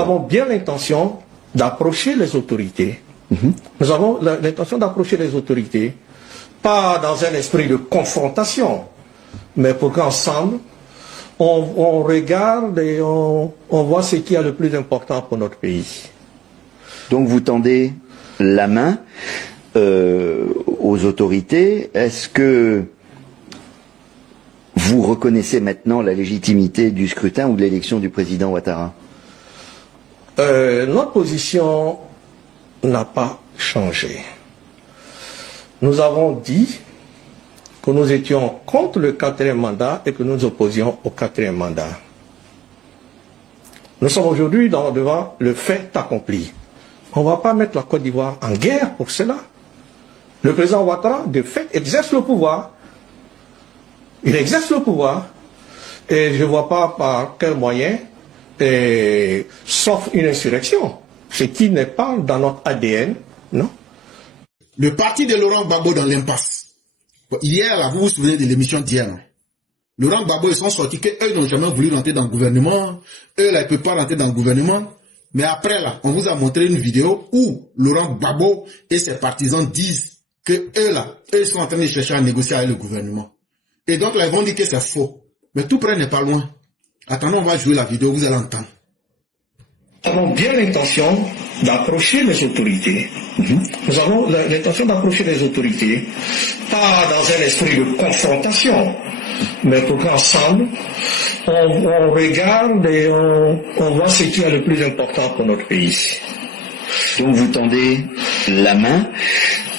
Nous avons bien l'intention d'approcher les autorités. Nous avons l'intention d'approcher les autorités, pas dans un esprit de confrontation, mais pour qu'ensemble, on regarde et on voit ce qui est le plus important pour notre pays. Donc vous tendez la main aux autorités. Est-ce que vous reconnaissez maintenant la légitimité du scrutin ou de l'élection du président Ouattara? Notre position n'a pas changé. Nous avons dit que nous étions contre le 4e mandat et que nous nous opposions au 4e mandat. Nous sommes aujourd'hui devant le fait accompli. On ne va pas mettre la Côte d'Ivoire en guerre pour cela. Le président Ouattara, de fait, exerce le pouvoir. Il exerce le pouvoir. Et je ne vois pas par quel moyen, sauf une insurrection. Ce qui n'est pas dans notre ADN, non? Le parti de Laurent Gbagbo dans l'impasse. Hier, là, vous vous souvenez de l'émission d'hier, non? Laurent Gbagbo, ils sont sortis qu'eux n'ont jamais voulu rentrer dans le gouvernement. Eux, là, ils ne peuvent pas rentrer dans le gouvernement. Mais après, là, on vous a montré une vidéo où Laurent Gbagbo et ses partisans disent que eux, là, eux sont en train de chercher à négocier avec le gouvernement. Et donc, là, ils vont dire que c'est faux. Mais tout près n'est pas loin. Attendons, on va jouer la vidéo, vous allez entendre. Nous avons bien l'intention d'approcher les autorités. Nous avons l'intention d'approcher les autorités, pas dans un esprit de confrontation, mais pour qu'ensemble, on regarde et on voit ce qui est le plus important pour notre pays. Donc vous tendez la main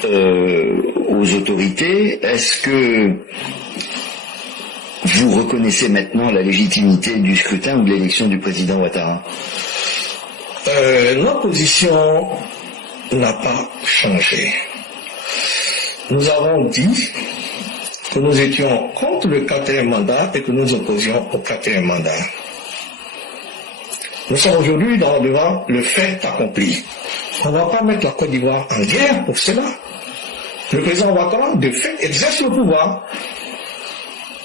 aux autorités. Est-ce que vous reconnaissez maintenant la légitimité du scrutin ou de l'élection du président Ouattara? Notre position n'a pas changé. Nous avons dit que nous étions contre le 4e mandat et que nous nous opposions au 4e mandat. Nous sommes aujourd'hui devant le fait accompli. On ne va pas mettre la Côte d'Ivoire en guerre pour cela. Le président Ouattara, de fait, exerce le pouvoir.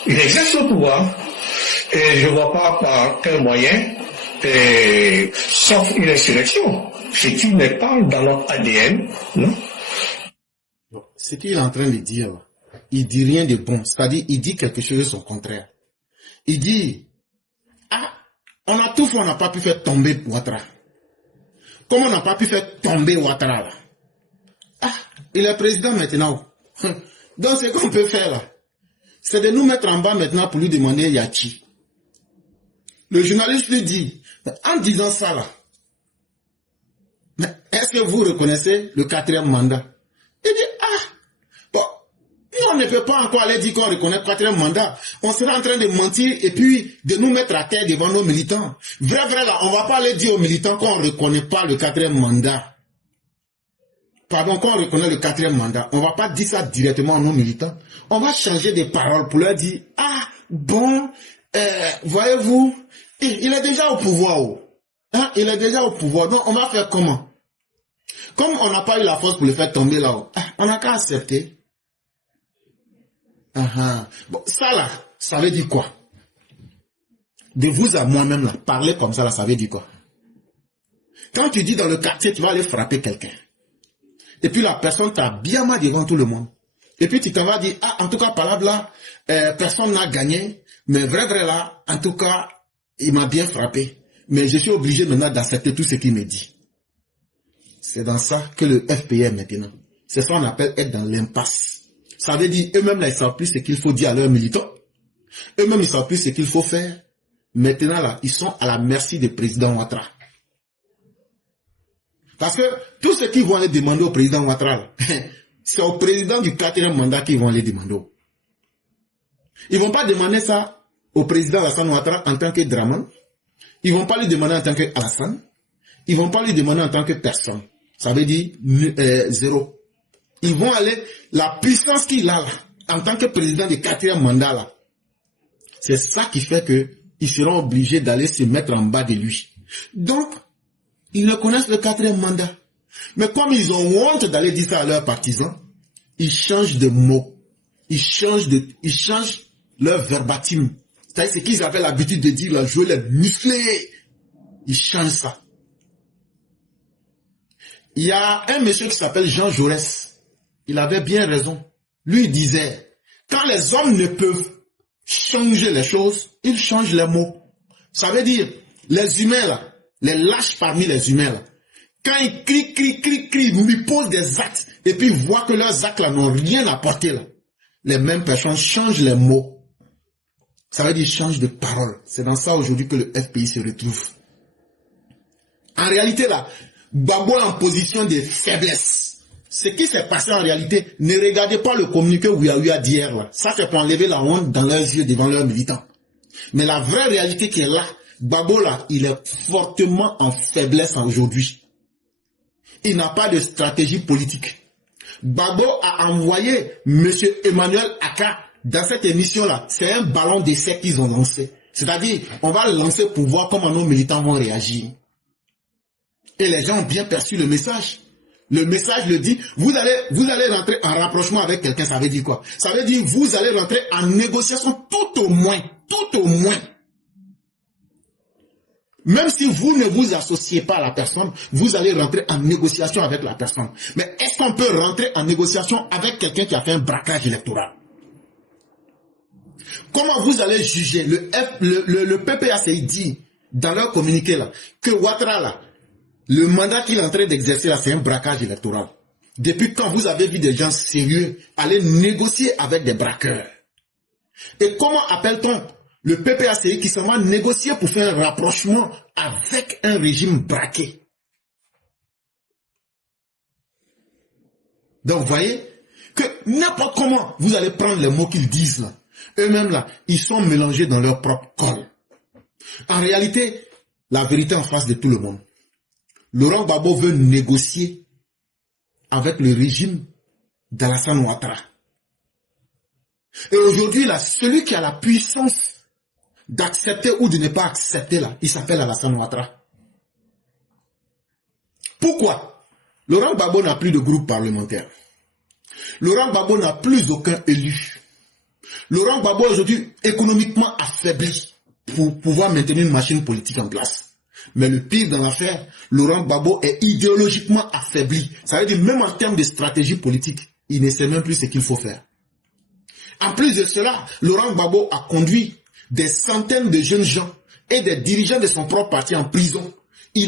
Il exerce le pouvoir et je ne vois pas par quel moyen, sauf une insurrection, ce qui n'est pas dans notre ADN, non? Ce qu'il est en train de dire, il dit rien de bon. C'est-à-dire, il dit quelque chose de son contraire. Il dit, on a tout fait, on n'a pas pu faire tomber Ouattara. Comme on n'a pas pu faire tomber Ouattara, là. Il est président maintenant. Donc, ce qu'on peut faire, là, c'est de nous mettre en bas maintenant pour lui demander Yachi. Le journaliste lui dit, en disant ça là, mais est-ce que vous reconnaissez le 4e mandat? Il dit, bon, on ne peut pas encore aller dire qu'on reconnaît le 4e mandat. On sera en train de mentir et puis de nous mettre à terre devant nos militants. Vrai là, on ne va pas aller dire aux militants qu'on ne reconnaît pas le 4e mandat. Pardon, qu'on reconnaît le 4e mandat. On ne va pas dire ça directement à nos militants. On va changer de parole pour leur dire, bon, voyez-vous, il est déjà au pouvoir. Il est déjà au pouvoir. Donc, on va faire comment? Comme on n'a pas eu la force pour le faire tomber là-haut, on n'a qu'à accepter. Bon, ça là, ça veut dire quoi? De vous à moi-même là, parler comme ça là, ça veut dire quoi? Quand tu dis dans le quartier, tu vas aller frapper quelqu'un. Et puis la personne t'a bien mal devant tout le monde. Et puis tu t'en vas dire, en tout cas, par là, personne n'a gagné. Mais vrai là, en tout cas, il m'a bien frappé. Mais je suis obligé maintenant d'accepter tout ce qu'il me dit. C'est dans ça que le FPR maintenant. C'est ça qu'on appelle être dans l'impasse. Ça veut dire, eux-mêmes là, ils ne savent plus ce qu'il faut dire à leurs militants. Eux-mêmes, ils ne savent plus ce qu'il faut faire. Maintenant là, ils sont à la merci du président Ouattara. Parce que tout ce qu'ils vont aller demander au président Ouattara, c'est au président du 4e mandat qu'ils vont aller demander. Ils ne vont pas demander ça au président Alassane Ouattara en tant que Draman. Ils ne vont pas lui demander en tant que Alassane. Ils ne vont pas lui demander en tant que personne. Ça veut dire zéro. Ils vont aller, la puissance qu'il a là, en tant que président du 4e mandat là, c'est ça qui fait qu'ils seront obligés d'aller se mettre en bas de lui. Donc, ils reconnaissent le 4e mandat. Mais comme ils ont honte d'aller dire ça à leurs partisans, ils changent de mots. Ils changent leur verbatim. C'est-à-dire ce qu'ils avaient l'habitude de dire, là, jouer les musclés. Ils changent ça. Il y a un monsieur qui s'appelle Jean Jaurès. Il avait bien raison. Lui disait, quand les hommes ne peuvent changer les choses, ils changent les mots. Ça veut dire, les humains là, les lâches parmi les humains là, quand ils crient, ils posent des actes, et puis voient que leurs actes là n'ont rien apporté là, les mêmes personnes changent les mots. Ça veut dire change de parole. C'est dans ça aujourd'hui que le FPI se retrouve. En réalité là, Gbagbo est en position de faiblesse. Ce qui s'est passé en réalité, ne regardez pas le communiqué Ouya d'hier là. Ça c'est pour enlever la honte dans leurs yeux devant leurs militants. Mais la vraie réalité qui est là, Gbagbo là, il est fortement en faiblesse aujourd'hui. Il n'a pas de stratégie politique. Gbagbo a envoyé M. Emmanuel Aka dans cette émission-là. C'est un ballon d'essai qu'ils ont lancé. C'est-à-dire, on va le lancer pour voir comment nos militants vont réagir. Et les gens ont bien perçu le message. Le message le dit, vous allez rentrer en rapprochement avec quelqu'un, ça veut dire quoi? Ça veut dire, vous allez rentrer en négociation tout au moins. Même si vous ne vous associez pas à la personne, vous allez rentrer en négociation avec la personne. Mais est-ce qu'on peut rentrer en négociation avec quelqu'un qui a fait un braquage électoral? Comment vous allez juger? Le PPACI dit dans leur communiqué là, que Ouattara là, le mandat qu'il est en train d'exercer là, c'est un braquage électoral. Depuis quand vous avez vu des gens sérieux aller négocier avec des braqueurs? Et comment appelle-t-on le PPACI qui s'en va négocier pour faire un rapprochement avec un régime braqué? Donc, vous voyez que n'importe comment vous allez prendre les mots qu'ils disent là. Eux-mêmes là, ils sont mélangés dans leur propre col. En réalité, la vérité en face de tout le monde. Laurent Gbagbo veut négocier avec le régime d'Alassane Ouattara. Et aujourd'hui là, celui qui a la puissance d'accepter ou de ne pas accepter là, il s'appelle Alassane Ouattara. Pourquoi? Laurent Gbagbo n'a plus de groupe parlementaire. Laurent Gbagbo n'a plus aucun élu. Laurent Gbagbo aujourd'hui économiquement affaibli pour pouvoir maintenir une machine politique en place. Mais le pire dans l'affaire, Laurent Gbagbo est idéologiquement affaibli. Ça veut dire même en termes de stratégie politique, il ne sait même plus ce qu'il faut faire. En plus de cela, Laurent Gbagbo a conduit des centaines de jeunes gens et des dirigeants de son propre parti en prison.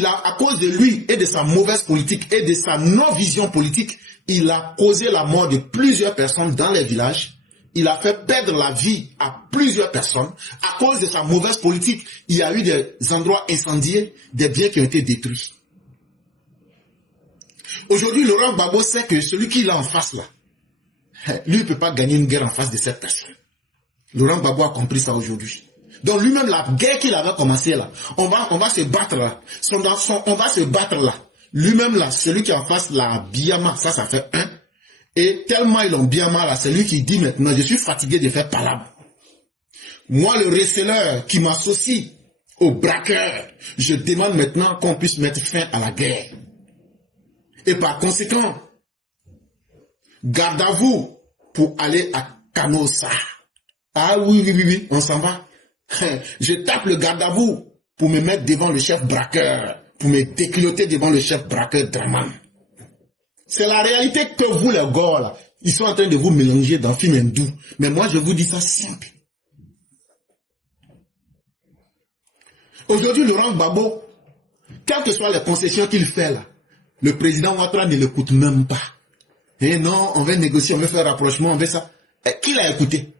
À cause de lui et de sa mauvaise politique et de sa non-vision politique, il a causé la mort de plusieurs personnes dans les villages. Il a fait perdre la vie à plusieurs personnes. À cause de sa mauvaise politique, il y a eu des endroits incendiés, des biens qui ont été détruits. Aujourd'hui, Laurent Gbagbo sait que celui qu'il a en face là, lui ne peut pas gagner une guerre en face de cette personne. Laurent Gbagbo a compris ça aujourd'hui. Donc lui-même, la guerre qu'il avait commencé là, on va se battre là. On va se battre là. Lui-même là, celui qui est en face, la Biama, ça fait un. Et tellement ils l'ont bien mal, c'est lui qui dit maintenant, je suis fatigué de faire palabre. Moi, le receleur qui m'associe au braqueur, je demande maintenant qu'on puisse mettre fin à la guerre. Et par conséquent, garde à vous pour aller à Canossa. Ah oui, on s'en va. Je tape le garde à vous pour me mettre devant le chef braqueur, pour me décloter devant le chef braqueur Draman. C'est la réalité que vous, les gars, là, ils sont en train de vous mélanger dans film hindou. Mais moi, je vous dis ça simple. Aujourd'hui, Laurent Gbagbo, quelles que soient les concessions qu'il fait là, le président Ouattara ne l'écoute même pas. Et non, on va négocier, on va faire rapprochement, on va ça. Et qui l'a écouté?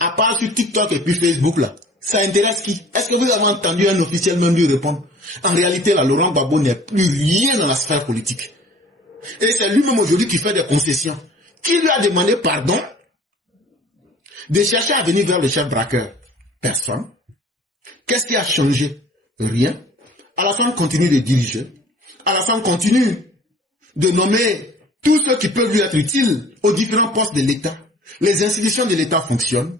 À part sur TikTok et puis Facebook là, ça intéresse qui? Est-ce que vous avez entendu un officiel même lui répondre? En réalité, là, Laurent Gbagbo n'est plus rien dans la sphère politique. Et c'est lui-même aujourd'hui qui fait des concessions. Qui lui a demandé pardon de chercher à venir vers le chef braqueur? Personne. Qu'est-ce qui a changé? Rien. Alassane continue de diriger. Alassane continue de nommer tous ceux qui peuvent lui être utiles aux différents postes de l'État. Les institutions de l'État fonctionnent.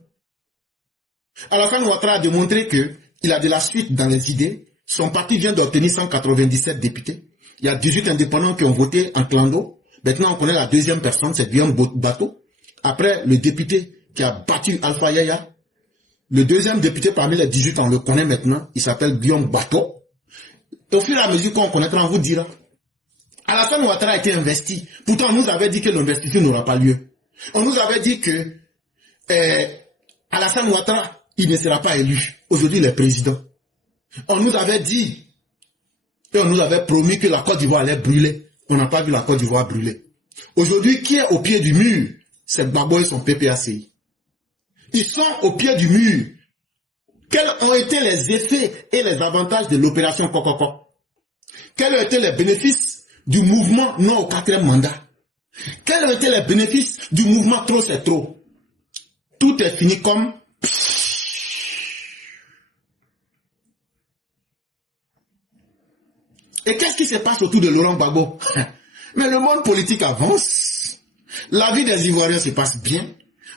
Alassane Ouattara a démontré qu'il a de la suite dans les idées. Son parti vient d'obtenir 197 députés. Il y a 18 indépendants qui ont voté en clando. Maintenant, on connaît la deuxième personne, c'est Guillaume Bateau. Après, le député qui a battu Alpha Yaya. Le deuxième député parmi les 18, on le connaît maintenant. Il s'appelle Guillaume Bateau. Au fur et à mesure qu'on connaîtra, on vous dira. À Alassane Ouattara a été investi. Pourtant, on nous avait dit que l'investiture n'aura pas lieu. On nous avait dit que Alassane Ouattara, il ne sera pas élu. Aujourd'hui, il est président. On nous avait dit, et on nous avait promis que la Côte d'Ivoire allait brûler. On n'a pas vu la Côte d'Ivoire brûler. Aujourd'hui, qui est au pied du mur? C'est Gbagbo et son PPACI. Ils sont au pied du mur. Quels ont été les effets et les avantages de l'opération Kokoko? Quels ont été les bénéfices du mouvement non au 4e mandat? Quels ont été les bénéfices du mouvement trop c'est trop? Tout est fini comme... Et qu'est-ce qui se passe autour de Laurent Gbagbo? Mais le monde politique avance. La vie des Ivoiriens se passe bien.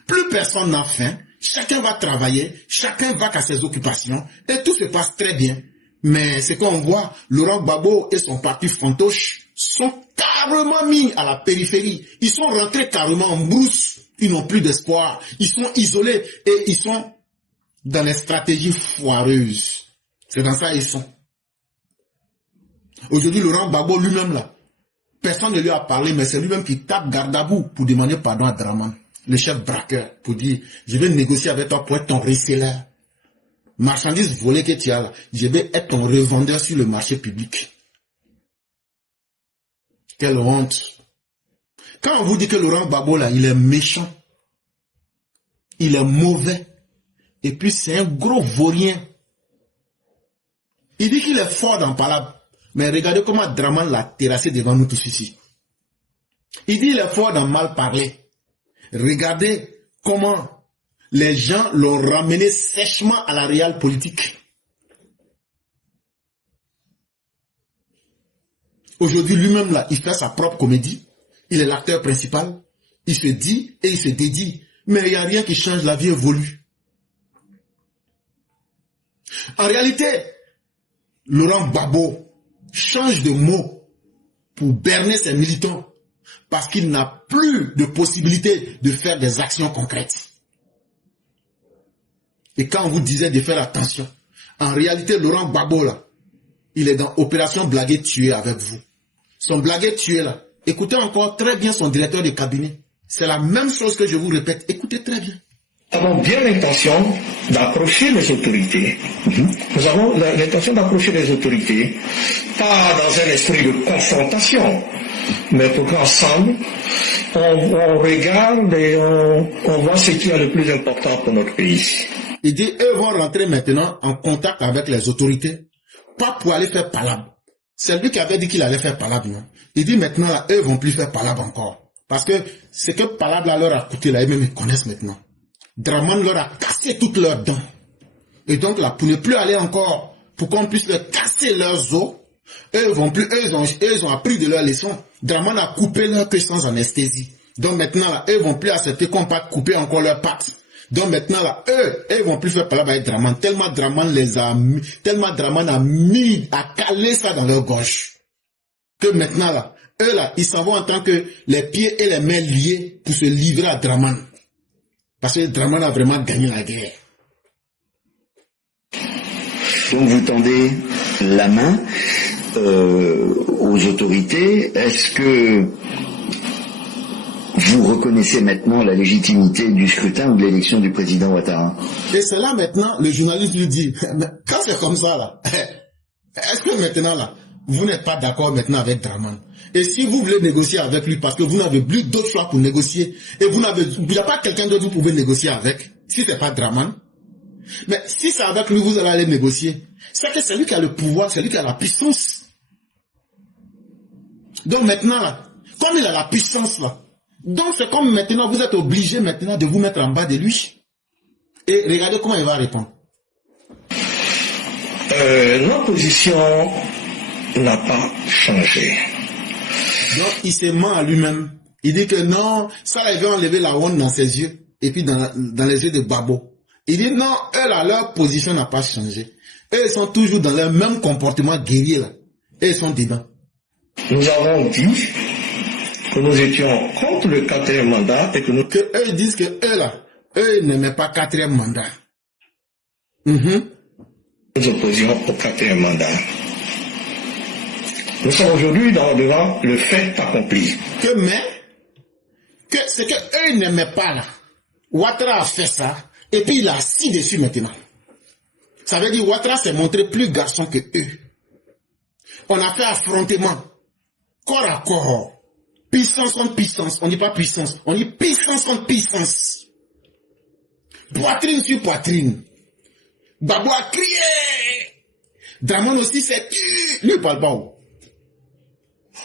Plus personne n'a faim. Chacun va travailler. Chacun va à ses occupations. Et tout se passe très bien. Mais ce qu'on voit, Laurent Gbagbo et son parti fantoche sont carrément mis à la périphérie. Ils sont rentrés carrément en brousse. Ils n'ont plus d'espoir. Ils sont isolés et ils sont dans les stratégies foireuses. C'est dans ça qu'ils sont. Aujourd'hui, Laurent Gbagbo lui-même là, personne ne lui a parlé, mais c'est lui-même qui tape garde à vous pour demander pardon à Draman, le chef braqueur, pour dire, je vais négocier avec toi pour être ton receleur. Marchandises volées que tu as là, je vais être ton revendeur sur le marché public. Quelle honte. Quand on vous dit que Laurent Gbagbo là, il est méchant, il est mauvais, et puis c'est un gros vaurien. Il dit qu'il est fort dans Palab. Mais regardez comment Draman l'a terrassé devant nous tous ici. Il dit qu'il est fort dans mal parler. Regardez comment les gens l'ont ramené sèchement à la réelle politique. Aujourd'hui, lui-même, là, il fait sa propre comédie. Il est l'acteur principal. Il se dit et il se dédie. Mais il n'y a rien qui change, la vie évolue. En réalité, Laurent Gbagbo change de mot pour berner ses militants parce qu'il n'a plus de possibilité de faire des actions concrètes. Et quand on vous disait de faire attention, en réalité, Laurent Gbagbo, là, il est dans opération blaguer tuer avec vous. Son blaguer tuer, là, écoutez encore très bien son directeur de cabinet. C'est la même chose que je vous répète. Écoutez très bien. Nous avons bien l'intention d'approcher les autorités. Nous avons l'intention d'approcher les autorités, pas dans un esprit de confrontation, mais pour qu'ensemble, on regarde et on voit ce qui est le plus important pour notre pays. Il dit, eux vont rentrer maintenant en contact avec les autorités, pas pour aller faire palabre. C'est lui qui avait dit qu'il allait faire palabre, non? Il dit maintenant, là, eux vont plus faire palabre encore. Parce que ce que palabre là, leur a coûté, là, eux-mêmes ils connaissent maintenant. Draman leur a cassé toutes leurs dents. Et donc là, pour ne plus aller encore, pour qu'on puisse leur casser leurs os, eux vont plus, eux ont appris de leur leçon. Draman a coupé leur queue sans anesthésie. Donc maintenant là, eux vont plus accepter qu'on va couper encore leurs pattes. Donc maintenant là, eux vont plus faire palabre avec Draman. Tellement Draman a calé ça dans leur gorge. Que maintenant là, eux là, ils s'en vont en tant que les pieds et les mains liés pour se livrer à Draman. Parce que Draman a vraiment gagné la guerre. Donc vous tendez la main aux autorités. Est-ce que vous reconnaissez maintenant la légitimité du scrutin ou de l'élection du président Ouattara? Et c'est là maintenant, le journaliste lui dit, quand c'est comme ça là, est-ce que maintenant là, vous n'êtes pas d'accord maintenant avec Draman? Et si vous voulez négocier avec lui parce que vous n'avez plus d'autre choix pour négocier, et il n'y a pas quelqu'un d'autre que vous pouvez négocier avec, si ce n'est pas Draman. Mais si c'est avec lui, vous allez aller négocier. C'est que c'est lui qui a le pouvoir, c'est lui qui a la puissance. Donc maintenant, là, comme il a la puissance, là, donc c'est comme maintenant, vous êtes obligé maintenant de vous mettre en bas de lui. Et regardez comment il va répondre. Notre position n'a pas changé. Donc il se ment à lui-même. Il dit que non, ça il va enlever la honte dans ses yeux et puis dans les yeux de Gbagbo. Il dit non, eux là, leur position n'a pas changé. Eux ils sont toujours dans leur même comportement guerrier là. Et ils sont dedans. Nous avons dit que nous étions contre le 4e mandat et que nous... Que eux ils disent que eux là, eux ils n'aimaient pas 4e mandat. Nous opposions au 4e mandat. Nous sommes aujourd'hui devant le fait accompli. Que ce qu'eux n'aimaient pas là, Ouattara a fait ça, et puis il a assis dessus maintenant. Ça veut dire Ouattara s'est montré plus garçon que eux. On a fait affrontement, corps à corps, puissance contre puissance. On dit pas puissance, on dit puissance contre puissance. Poitrine sur poitrine. Babo a crié. Dramane aussi s'est tué. Lui, il parle pas.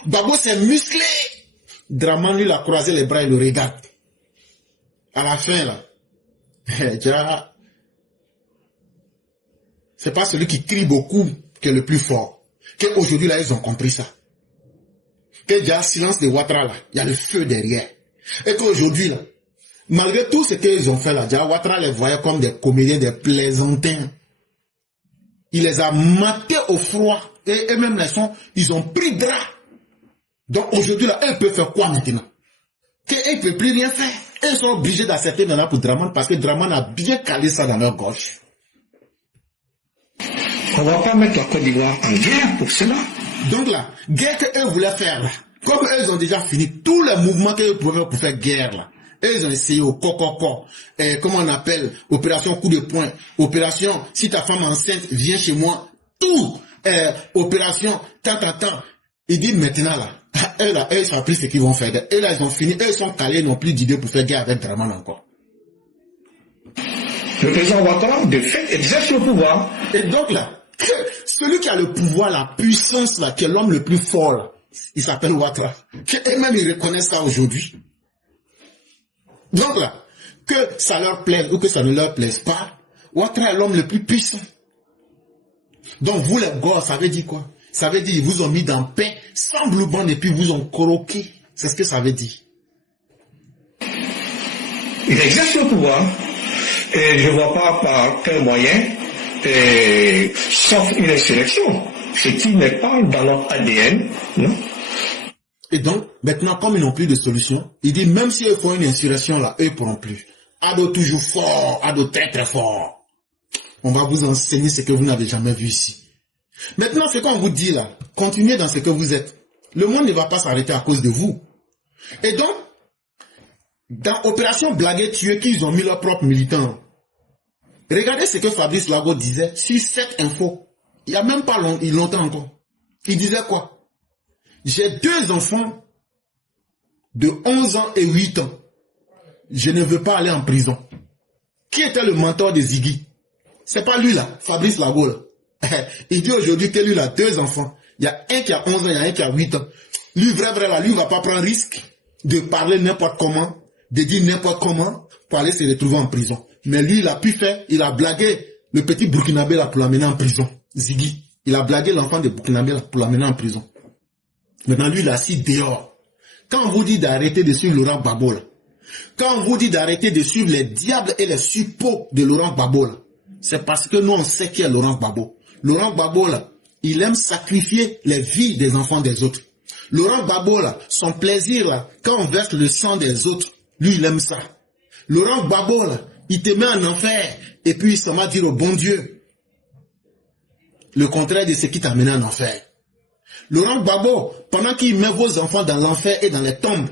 Babo s'est musclé. Dramane, lui, il a croisé les bras et le regarde. À la fin, là, c'est pas celui qui crie beaucoup qui est le plus fort. Qu'aujourd'hui, là, ils ont compris ça. Que déjà, silence de Ouattara, là, il y a le feu derrière. Et qu'aujourd'hui, là, malgré tout ce qu'ils ont fait là, déjà, Ouattara les voyait comme des comédiens, des plaisantins. Il les a matés au froid. Et eux-mêmes, ils ont pris drap. Donc aujourd'hui, là, eux peuvent faire quoi maintenant? Qu'ils ne peuvent plus rien faire. Ils sont obligés d'accepter maintenant pour Dramane parce que Dramane a bien calé ça dans leur gorge. On ne va pas mettre la Côte d'Ivoire en guerre pour cela. Donc là, guerre qu'eux voulaient faire là, comme eux ont déjà fini tous les mouvements qu'ils pouvaient pour faire guerre là. Eux, ils ont essayé au coco, comment on appelle, opération coup de poing, opération, si ta femme enceinte, viens chez moi, tout, opération, tant. Il dit maintenant là, eux là, ils savent plus ce qu'ils vont faire. Eux là, ils ont fini, eux ils sont calés, ils n'ont plus d'idée pour faire guerre avec Dramane encore. Le président Ouattara, de fait, exerce le pouvoir. Et donc là, celui qui a le pouvoir, la puissance là, qui est l'homme le plus fort là, il s'appelle Ouattara. Eux-mêmes, ils reconnaissent ça aujourd'hui. Donc là, que ça leur plaise ou que ça ne leur plaise pas, Ouattara est l'homme le plus puissant. Donc vous les gars, ça veut dire quoi? Ça veut dire qu'ils vous ont mis dans paix, sans blue band et puis vous ont croqué. C'est ce que ça veut dire. Il exerce le pouvoir et je ne vois pas par quel moyen, sauf une insurrection, ce qui n'est pas dans notre ADN, non? Et donc, maintenant, comme ils n'ont plus de solution, il dit, même si ils font une insurrection là, eux ne pourront plus. Ado toujours fort, Ado très très fort. On va vous enseigner ce que vous n'avez jamais vu ici. Maintenant, ce qu'on vous dit là, continuez dans ce que vous êtes. Le monde ne va pas s'arrêter à cause de vous. Et donc, dans Opération Blaguer Tuer, qu'ils ont mis leurs propres militants, regardez ce que Fabrice Lago disait sur cette info. Il n'y a même pas longtemps encore. Il disait quoi? J'ai 2 enfants de 11 ans et 8 ans. Je ne veux pas aller en prison. Qui était le mentor de Ziggy? C'est pas lui là, Fabrice Lago là. Il dit aujourd'hui que lui a 2 enfants. Il y a un qui a 11 ans, il y a un qui a 8 ans. Lui, vrai là, lui va pas prendre risque de parler n'importe comment, de dire n'importe comment, pour aller se retrouver en prison. Mais lui, il a pu faire, il a blagué le petit Burkinabé là pour l'amener en prison. Ziggy. Il a blagué l'enfant de Burkinabé là pour l'amener en prison. Maintenant, lui, il a assis dehors. Quand on vous dit d'arrêter de suivre Laurent Gbagbo, là, quand on vous dit d'arrêter de suivre les diables et les suppôts de Laurent Gbagbo, là, c'est parce que nous, on sait qui est Laurent Gbagbo. Laurent Gbagbo, là, il aime sacrifier les vies des enfants des autres. Laurent Gbagbo, là, son plaisir, là, quand on verse le sang des autres, lui, il aime ça. Laurent Gbagbo, là, il te met en enfer, et puis il s'en va dire au bon Dieu le contraire de ce qui t'a mené en enfer. Laurent Gbagbo, pendant qu'il met vos enfants dans l'enfer et dans les tombes,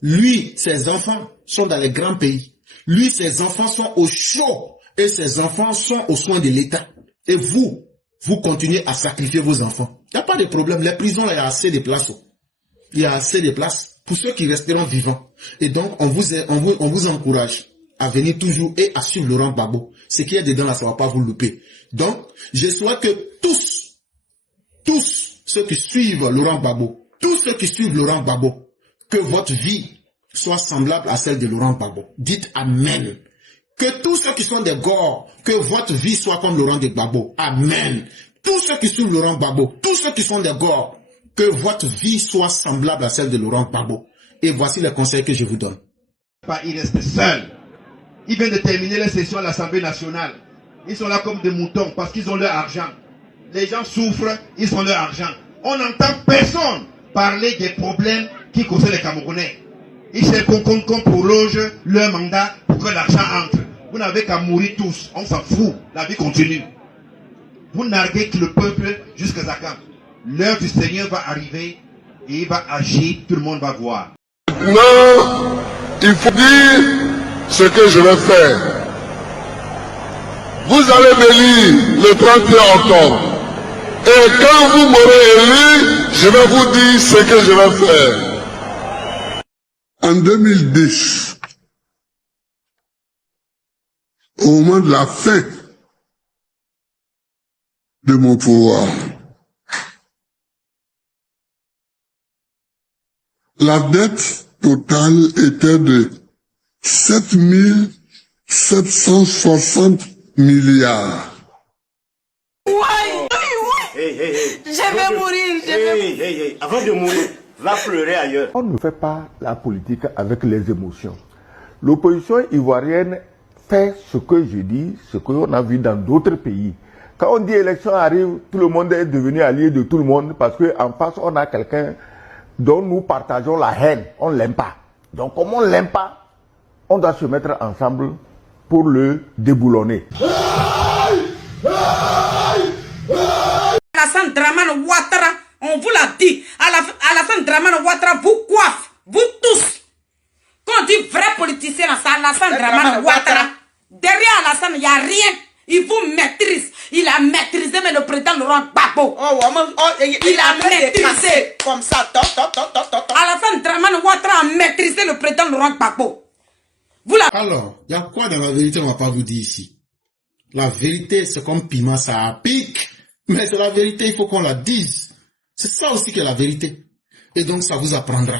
lui, ses enfants sont dans les grands pays. Lui, ses enfants sont au chaud et ses enfants sont aux soins de l'État. Et vous continuez à sacrifier vos enfants. Il n'y a pas de problème. Les prisons, là, il y a assez de places. Il y a assez de places pour ceux qui resteront vivants. Et donc, on vous encourage à venir toujours et à suivre Laurent Gbagbo. Ce qui est dedans, là, ça ne va pas vous louper. Donc, je souhaite que tous ceux qui suivent Laurent Gbagbo, que votre vie soit semblable à celle de Laurent Gbagbo. Dites Amen. Que tous ceux qui sont des gors, que votre vie soit comme Laurent Gbagbo. Amen. Tous ceux qui suivent Laurent Gbagbo, tous ceux qui sont des gors, que votre vie soit semblable à celle de Laurent Gbagbo. Et voici les conseils que je vous donne. Il reste seul. Ils viennent de terminer la session à l'Assemblée nationale. Ils sont là comme des moutons parce qu'ils ont leur argent. Les gens souffrent, ils ont leur argent. On n'entend personne parler des problèmes qui concernent les Camerounais. Ils cherchent qu'on prolonge leur mandat pour que l'argent entre. Vous n'avez qu'à mourir tous. On s'en fout. La vie continue. Vous narguez le peuple jusqu'à Zakam. l'heure du Seigneur va arriver et il va agir, tout le monde va voir. Maintenant, il faut dire ce que je vais faire. Vous allez m'élire le 31 octobre. Et quand vous m'aurez élu, je vais vous dire ce que je vais faire. En 2010, au moment de la fin de mon pouvoir, la dette totale était de 7 760 milliards. Je vais mourir, Avant de mourir, va pleurer ailleurs. On ne fait pas la politique avec les émotions. L'opposition ivoirienne fait ce que je dis, ce qu'on a vu dans d'autres pays. Quand on dit élection arrive, tout le monde est devenu allié de tout le monde parce qu'en face, on a quelqu'un dont nous partageons la haine. On ne l'aime pas. Donc, comme on ne l'aime pas, on doit se mettre ensemble pour le déboulonner. Alassane Dramane Ouattara, on vous l'a dit, Alassane Dramane Ouattara vous coiffe, vous tous. Quand on dit vrai politicien, c'est Alassane Dramane Ouattara. Derrière Alassane, il n'y a rien. Il vous maîtrise. Il a maîtrisé, mais le président Laurent Gbagbo. Il a maîtrisé. Comme ça, Alassane Dramane Ouattara a maîtrisé le président Laurent Gbagbo. Alors, il y a quoi dans la vérité, on ne va pas vous dire ici. La vérité, c'est comme piment, ça pique. Mais c'est la vérité, il faut qu'on la dise. C'est ça aussi que la vérité. Et donc, ça vous apprendra.